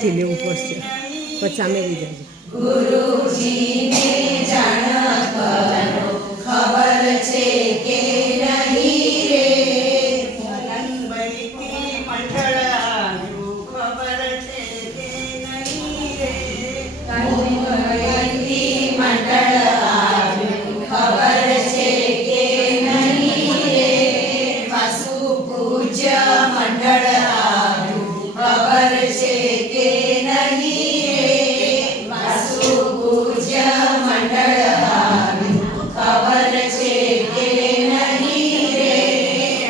અહીંથી લેવું પડશે, પછી અમે લઈ જાય. ગુરુજીને જાણકનો ખબર છે કે નહીં રે, મનબળથી મંડળ આવ્યું ખબર છે કે નહીં રે, મનબળથી મંડળ આવ્યું ખબર છે કે નહીં રે, વાસુ પૂજ્ય મંડળ આવ્યું ખબર છે કે નહીં રે, વાસુ પૂજ્ય મંડળ આવ્યું ખબર છે કે નહીં રે,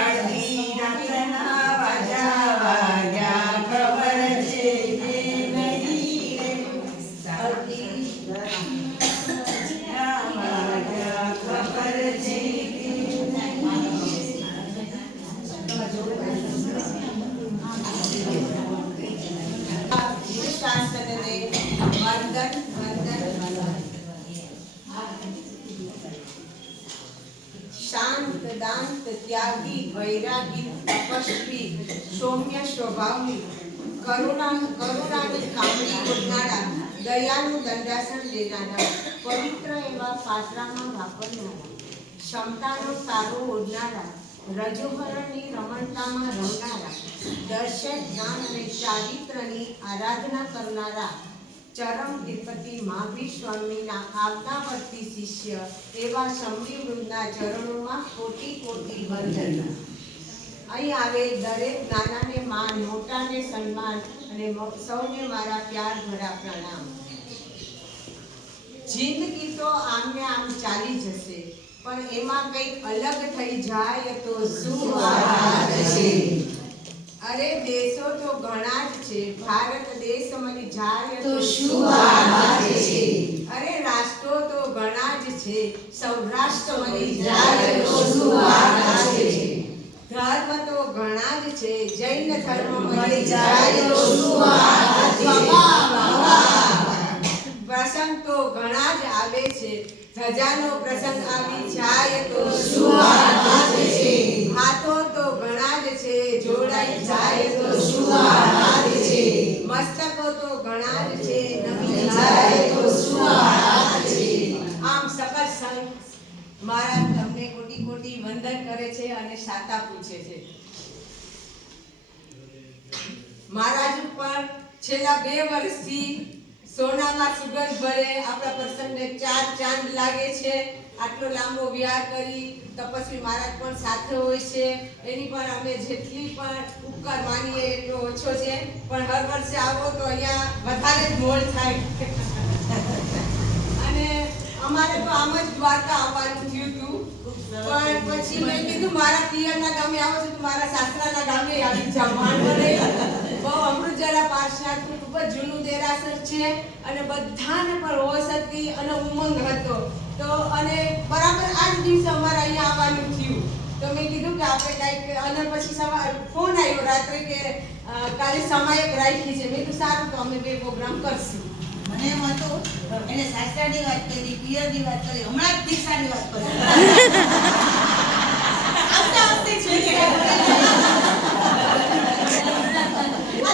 અડધી રાતના વાજા વાગ્યા ખબર છે કે નહીં રે, અડધી રાતના વાગ્યા ખબર છે કે શાસનને વંદન વંદન. શાંત દાંત ત્યાગી વૈરાગી તપસ્વી સૌમ્ય સ્વભાવની કરુણાની કામડી ઓઢનારા દયાનું દંડાસન લેનારા પવિત્ર એવા પાત્રામાં વાપરનારા ક્ષમતાનો તારો ઓઢનારા રજોહરણની રમણતામાં રમનારા દર્શન જ્ઞાન અને ચારિત્રની આરાધના કરનારા ચરમ તિરુપતિ મહાવીર સ્વામીના આજ્ઞાવર્તી શિષ્ય એવા સમરી વૃંદના ચરણોમાં કોટી કોટી વંદન. અહીં આવે દરેક નાનાને માન, મોટાને સન્માન અને સૌને મારા પ્યાર ભરા પ્રણામ. જિંદગી તો આમને આમ ચાલી જશે, પણ એમાં કંઈક અલગ થઈ જાય તો શું વાત છે. અરે દેશો તો ઘણા જ છે, ભારત દેશ મળી જાય તો શું વાત છે. અરે રાષ્ટ્રો તો ઘણા જ છે, સૌરાષ્ટ્ર મળી જાય જાય તો તો શું શું વાત વાત છે. છે. ધર્મ તો ઘણા જ છે, જૈન ધર્મ મળી મળી જાય જાય તો તો શું શું વાત વાત છે. છે. પ્રસંગ તો ઘણા જ આવે છે, ધજાનો પ્રસંગ આવી જાય તો શું વાત છે. હાથો તો ઘણા જ છે, જોડાઈ જાય તો શું વાત છે. મસ્તકો તો ઘણા જ છે, નમી જાય જાય તો શું વાત છે. આમ સકલ સંત મારા તમને કોટી કોટી વંદન કરે છે અને શાતા પૂછે છે. મહારાજ ઉપર છેલ્લા 2 વર્ષથી સોનામાં સુગંધ ભરે આપણા પ્રસંગને 4 ચાંદ લાગે છે. આટલો લાંબો વિહાર કરી તપસ્વી મહારાજ પણ સાથે હોય છે, એની પણ અમે જેટલી પણ ઉપકાર માનીએ એટલો ઓછો છે, પણ હર વર્ષે આવો તો અહીંયા વધારે જ મોલ થાય. અને અમારે તો આમ જ દ્વારકા આવવાનું થયું હતું, પણ પછી મેં કીધું મારા પિયરના ગામે આવો છો તો મારા સાસરાના ગામે આવી જાવ. વાંધો નહીં. બહુ અમૃતજરા પાર્શનાથનું ખૂબ જ જૂનું દેરાસર છે અને બધાને પણ હોશ હતી અને ઉમંગ હતો. તો અને બરાબર આ જ દિવસે અમારે અહીંયા આવવાનું થયું, તો મેં કીધું કે આપણે કાંઈક, અને પછી સવાર ફોન આવ્યો રાત્રે કે કાલે સમાયક રાખી છે. મેં કીધું સારું, તો અમે 2 પ્રોગ્રામ કરશું. મને એમ હતું એને સાસરાની વાત કરી, પિયરની વાત કરી, હમણાં જ દીક્ષાની વાત કરી. આવતા આવતે છે કે આ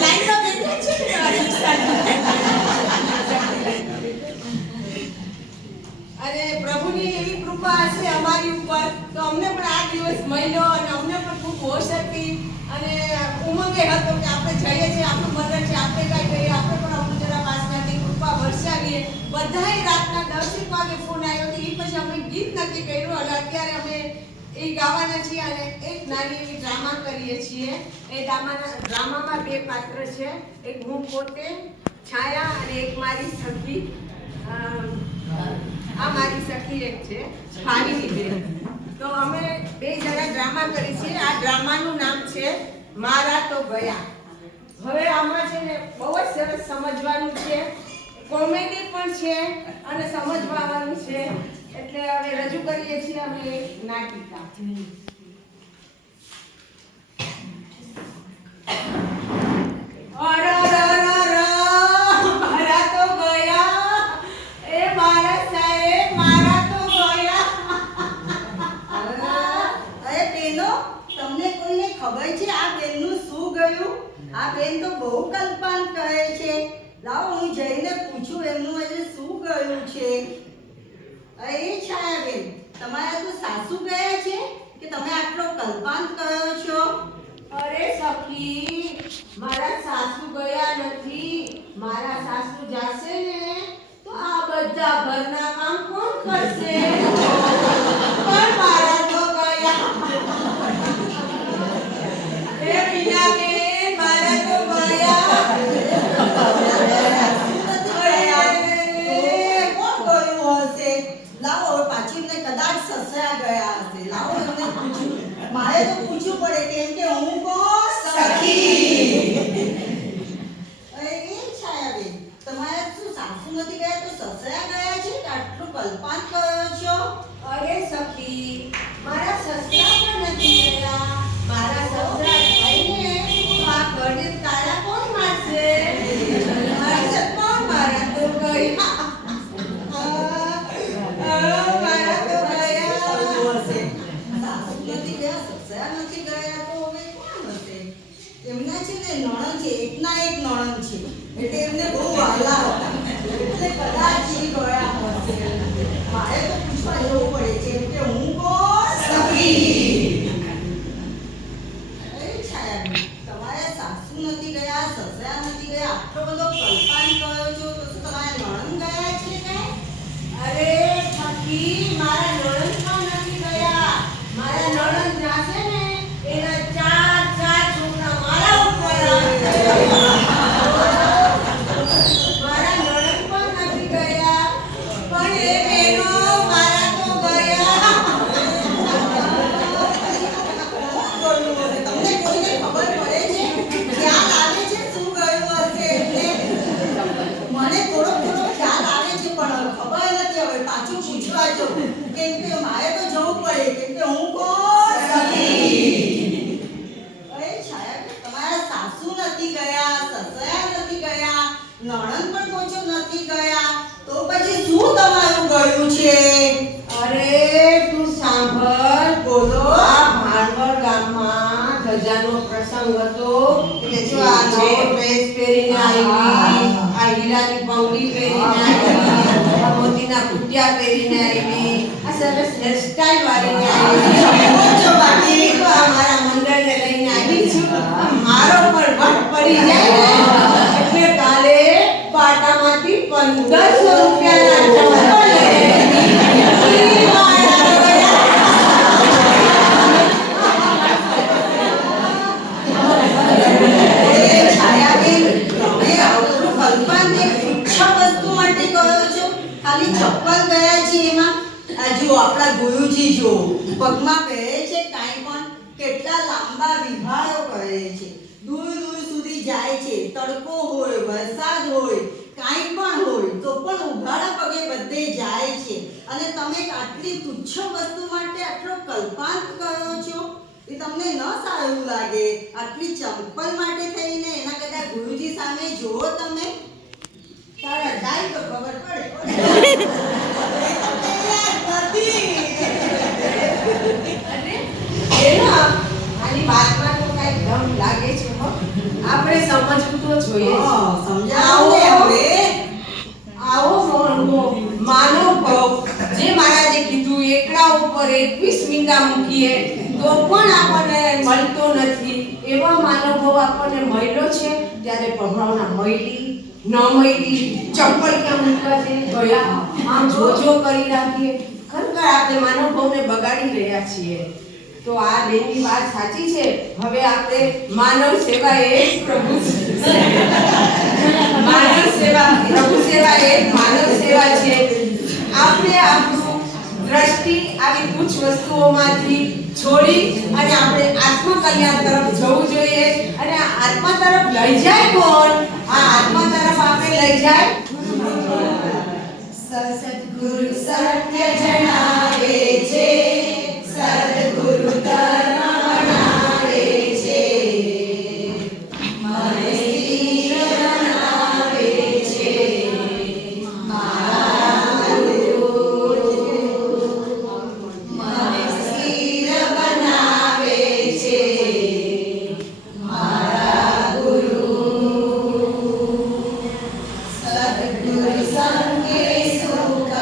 લાઈનમાં બેઠા છે ને આ દીક્ષાની. અને પ્રભુની એવી કૃપા હશે અમારી ઉપર, તો અમને પણ આ દિવસ મળ્યો અને અમને પણ ખૂબ હોશ હતી અને ઉમંગે હતો કે આપણે જઈએ છીએ, આપણું મંડળ છે, આપણે કાંઈ કરીએ, આપણે પણ અમૃતજરા પાસનાથી કૃપા વરસાવીએ. બધાએ રાતના 10 વાગે ફોન આવ્યો હતો. એ પછી અમે ગીત નક્કી કર્યું અને અત્યારે અમે એ ગાવાના છીએ અને એક નાની એવી ડ્રામા કરીએ છીએ. એ ડ્રામામાં 2 પાત્ર છે, એક હું પોતે છાયા અને એક મારી સખી, આ મારી સખી એક છે ભાવિની બેન. તો અમે 2 જણા ડ્રામા કરી છે. આ ડ્રામાનું નામ છે મારા તો ગયા. હવે આમાં છે ને બહુ જ સરસ સમજવાનું છે, કોમેડી પણ છે અને સમજવાનું છે. એટલે હવે રજૂ કરીએ છીએ અમે એક નાટિકા. મારા તો ગયા, એ મારા સાહેબ મારા તો ગયા. અરે બેનો, તમને કોઈને ખબર છે આ બેનનું શું ગયું? આ બેન તો બહુ કલ્પાન કહે છે છે? એ છાયાબેન, તમારા તો સાસુ ગયા છે કે તમે આટલો કલ્પાંત કર્યો છો? અરે સખી, મારા સાસુ ગયા નથી. મારા સાસુ જાશે ને તો આ બધા ઘરના કામ કોણ કરશે? પણ મારા તો ગયા. હે મીનાબેન, મારા તો ગયા. કોણ ગયું હશે? લાવો હવે પાછી એમને કદાચ સસરા ગયા હશે. લાવો એમને પૂછ્યું. મારે તો પૂછવું પડે કેમ કે હું કોણ? સખી. એ છાયાબેન, તમારા શું સાસુ નથી ગયા તો સસરા ગયા છે કે આટલું કલ્પાંત કર્યો છો? અરે સખી, મારા સસરા પણ નથી ગયા. મારા સસરા થઈને આ ઘરને તાળા કોણ મારશે? મારા કોણ? મારા તો ગયા. મારા તો ગયા. સાસુ નથી ગયા, સસરા નથી ગયા તો હવે કોણ હશે? એમના છે ને નણંદ છે, એકના એક નણંદ છે એટલે એમને બહુ વાલા હતા એટલે કદાચ એ ગયા હશે. મારે તો પૂછવા જવું પડે છે કે હું કોણ? સખી. એ છાયાબેન, તમારા સાસુ નથી ગયા, સસરા નથી ગયા, આટલો બધો કલ્પાંત કર્યો છો તો શું તમારા નણંદ ગયા છે કે? અરે સખી, મારા નણંદ પણ નથી ગયા. મારા નણંદ જાશે ને એના ચાર છોકરા મારા ઉપર આવશે. મારા નણંદ પણ નથી ગયા. પણ એ બહેનો મારા તો ગયા. તમને કોઈને ખબર પડે છે? ખ્યાલ આવે છે શું ગયું હશે એટલે? મને થોડો ખ્યાલ આવે છે પણ ખબર નથી. હવે પાછું પૂછવા જવું કેમ કે મારે તો જવું પડે કેમ કે હું કોણ? સખી. અરે છાયાબેન, તમારા સાસુ નથી ગયા, સસરા નથી ગયા, નણંદ પણ કોચો નથી ગયા તો પછી શું તમારું ગયું છે? અરે તું સાંભળ. બોલો. આ ભાણવડ ગામમાં ધજાનો પ્રસંગ હતો. એટલે જો આ નવો ડ્રેસ પહેરીને આવી, આ હીરાની પંગડી પહેરીને આવી, આ મોતીના કુટિયા પહેરીને આવી, આ સરસ હેરસ્ટાઈલ વાળીને આવી. જો બાકી તો આ મારા મંડળને લઈને આવી છું. આ મારો પર વટ પડી જાય ને એટલે કાલે પાટામાંથી 1500 રૂપિયાના ચંપલ લઈ ચપ્પલ ગયા છે એમાં આ જો આપણા ગુરુજી જો પગમાં પહેરે છે કાંઈ પણ કેટલા લાંબા વિહારો કરે છે, દૂર દૂર સુધી જાય છે, તડકો હોય વરસાદ હોય કાંઈ પણ હોય તો પણ ઉઘાડા પગે બધે જાય છે અને તમે આટલી તુચ્છ વસ્તુ માટે આટલો કલ્પાંત કરો છો એ તમને ન સારું લાગે? આટલી ચંપલ માટે થઈને એના કરતાં ગુરુજી સામે જુઓ તમે. તારા જાય તો ખબર પડે. આની વાતમાં તો કઈ દમ લાગે છે હો. આપણે સમજવું તો જોઈએ. સમજાવો હવે. આવો માનવ ભાવ જે મહારાજે કીધું એકડા ઉપર 21 મીંડા મૂકીએ તો પણ આપણને મળતો નથી. એવા માનવ ભાવ આપણને મળ્યો છે ત્યારે પ્રભાવના મળી ન મળી ચંપલ ક્યાં મૂકવા છે ગયા આમ જોજો કરી રાખીએ. ખરેખર આપણે માનવ ભાવને બગાડી રહ્યા છીએ. તો આ બેનની વાત સાચી છે. હવે આપણે માનવ સેવા એ પ્રભુ માનવ સેવા પ્રભુ સેવા એ માનવ સેવા છે. આપણે આપણું દ્રષ્ટિ આવી તુચ્છ વસ્તુઓમાંથી છોડી અને આપણે આત્મકલ્યાણ તરફ જવું જોઈએ. અને આત્મા તરફ લઈ જાય કોણ? આ આત્મા તરફ આપણે લઈ જાય સદગુરુ સત્ય જણાવે છે, સદગુરુ ધર્મ ભણાવે છે, મને સ્થિર બનાવે છે મારા ગુરુ, મને સ્થિર બનાવે છે મારા ગુરુ. સદગુરુ સંગે સુખ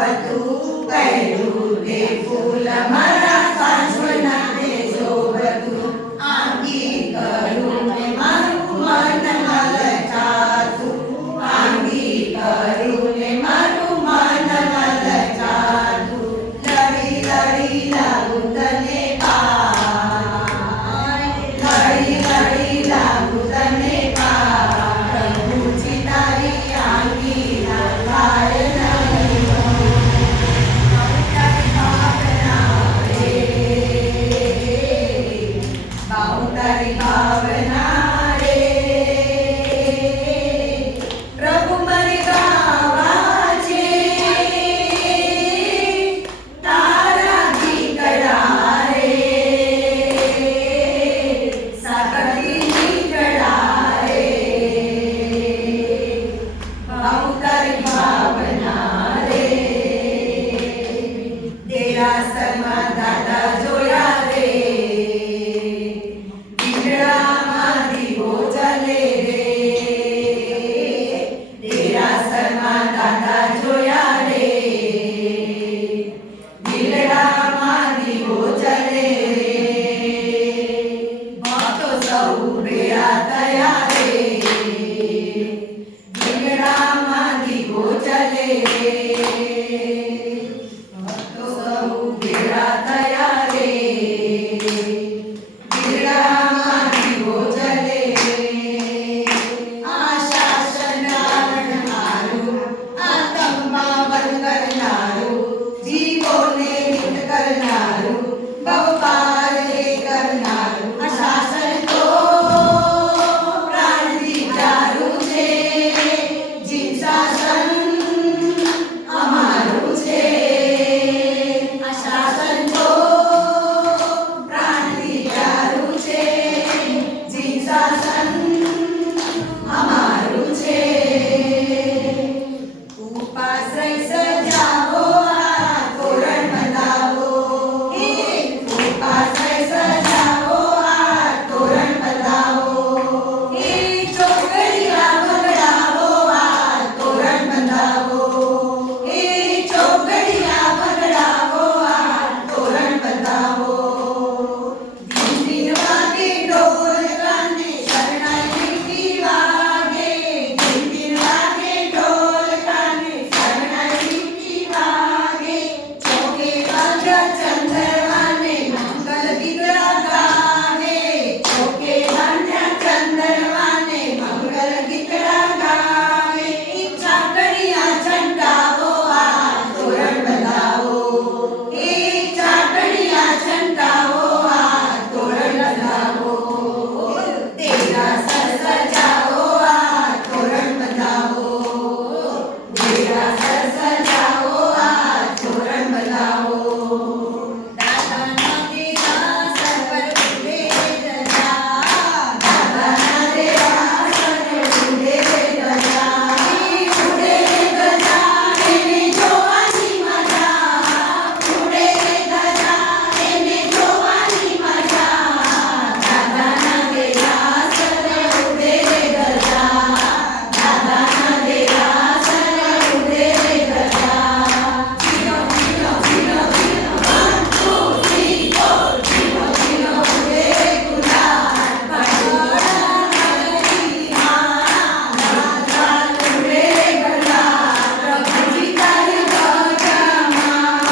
શોભતું પહેરું તે ફૂલ મારા સાસુના તે શોભતું આંગી કરું ને મારું મન લલચાતું આંગી કરું ને મારું મન લલચાતું લડી લડી લાગુ તને લડી લડી લાગુ તને પ્રભુજી તારી આંગી લાય નહીં બાહુ તારી ભાવના રે પ્રભુ મને ગાવા છે તારા દીકરા રે સાકતી દીકરા રે બાહુ તારી ભાવના રે દેરાસરમાં દાદા જોયા રે દીકરામાં દીવો જલે રે દેરાસરમાં દાદા જોયા રે દીકરામાં દીવો જલે રે ભક્તો સૌ ભેળા થયા રે દીકરામાં દીવો જલે રે ભક્તો સૌ ભેળા થયા રે દીકરામાં દીવો જલે રે આ શાસન રાવણહારું આ તંબાવન કરનારું જીવોને હિત કરનારું ભવપાર હે કરનારું આ શાસન તો પ્રાણથી ચારું છે જીવ શાસન અમારું છે આ શાસન તો પ્રાણથી ચારું છે જીવ શાસન અમારું છે ઉપાશ્રય સજાવો આ તોરણ બતાવો ઉપાશ્રય સજાવો આ તોરણ બતાવો ચોકડિયા વગડાવો આ તોરણ બંધાવો ચોકડિયા વગડાવો આ તોરણ બંધાવો ધીમ ધીમ વાગે ઢોલ કાને શરણાઈ વીંટી વાગે ધીમ ધીમ વાગે ઢોલ કાને શરણાઈ વીંટી વાગે ચોકે વાગ્યા ચંદ્રવાને મંગલ દીકરા ગાવે ચોકે વાગ્યા ચંદ્રવાને મંગલ દીકરા ગાવે ચાકડિયા છંટાવો આ તોરણ બંધાવો ચાકડિયા છંટાવો આ તોરણ બંધાવો દેરાસર સજાવો આ તોરણ બંધાવો દેરાસર સજાવો આ તોરણ બંધાવો દાદાના દેરાસર પર ઉડે ધજા દાદાના દેરાસર ઉડે ધજા ઉડે ધજા એને જોવાની મજા ઉડે ધજા એને જોવાની મજા દાદાના દેરાસર ઉડે ધજા દાદાના દેરાસર ઉડે ધજા જીનો જીનો જીનો જીનો 1 2 3 4 જીનો જીનો ઉડે ગુલાલ પટોળા હરી દાદા ઉડે ગુલાલ પ્રભુજી તારી ગજામાં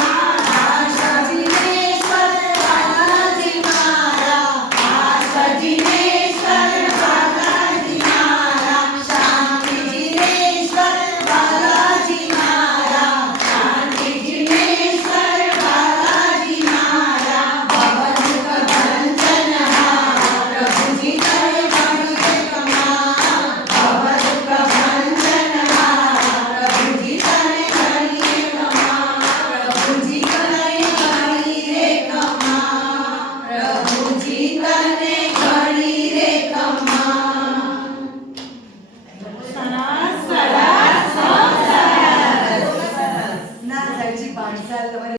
આશા જીનેશ્વર બાલાજી મારા આશા જીનેશ્વર બાલાજી મારા શાંતિ જીનેશ્વર બાલાજી મારા શાંતિ જીનેશ્વર બાલાજી મારા ભવદુઃખ ભંજન પ્રભુજી તારે ગણીએ કમા ભવદુઃખ ભંજન પ્રભુજી તારે ગણીએ કમા પ્રભુજી તારે ગણીએ કમા પ્રભુજી તને